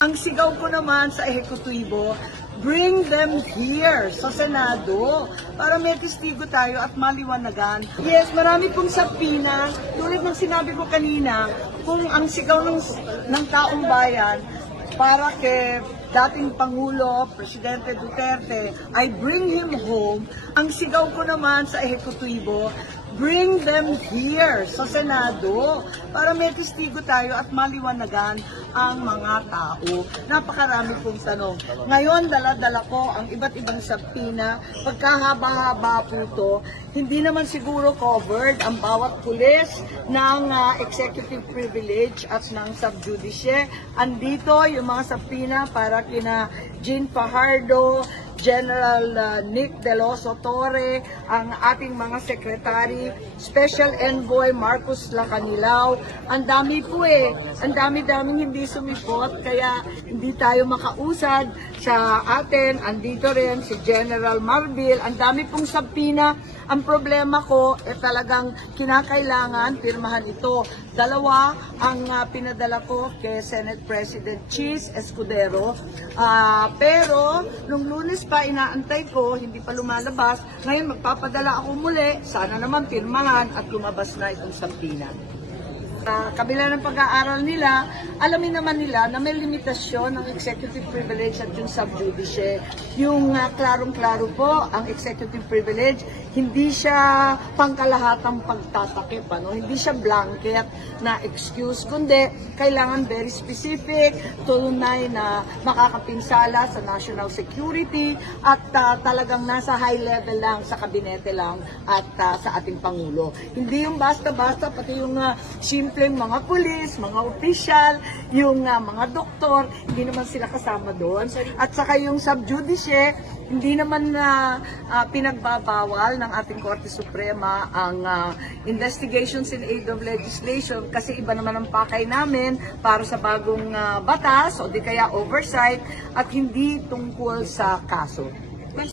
Ang sigaw ko naman sa ehekutibo, bring them here sa Senado para may testigo tayo at maliwanagan. Yes, marami pong sapina. Tulad ng sinabi ko kanina, kung ang sigaw ng taong bayan para kay dating Pangulo, Presidente Duterte, ay bring him home, ang sigaw ko naman sa ehekutibo, bring them here sa Senado para may testigo tayo at maliwanagan ang mga tao. Napakarami pong tanong. Ngayon, dala-dala ko ang iba't ibang sapina. Pagkahaba-haba po ito, hindi naman siguro covered ang bawat pulis ng executive privilege at ng subjudice. Andito yung mga sapina para kina Jean Fajardo, General Nick De Loso Torre, ang ating mga sekretary, Special Envoy Marcos Lacanilao. Ang dami po ang dami-daming hindi sumipot, kaya hindi tayo makausad sa atin. Andito rin si General Marbil, ang dami pong sabpina. Ang problema ko, talagang kinakailangan pirmahan ito. Dalawa ang pinadala ko kay Senate President Cheese Escudero. Pero nung Lunes pa inaantay ko, hindi pa lumalabas. Ngayon magpapadala ako muli, sana naman pirmahan at lumabas na itong sabpina. Kabila ng pag-aaral nila, alamin naman nila na may limitasyon ng executive privilege at yung subjudice. Yung klarong-klaro po, ang executive privilege, hindi siya pangkalahatang pagtatakip, hindi siya blanket na excuse, kundi kailangan very specific, tunay na makakapinsala sa national security at talagang nasa high level lang, sa kabinete lang at sa ating Pangulo. Hindi yung basta-basta, pati yung simpleng mga pulis, mga opisyal, yung mga doktor, hindi naman sila kasama doon. At saka yung subjudice, hindi naman pinagbabawal ng ating Korte Suprema ang investigations in aid of legislation kasi iba naman ang pakay namin para sa bagong batas o di kaya oversight at hindi tungkol sa kaso.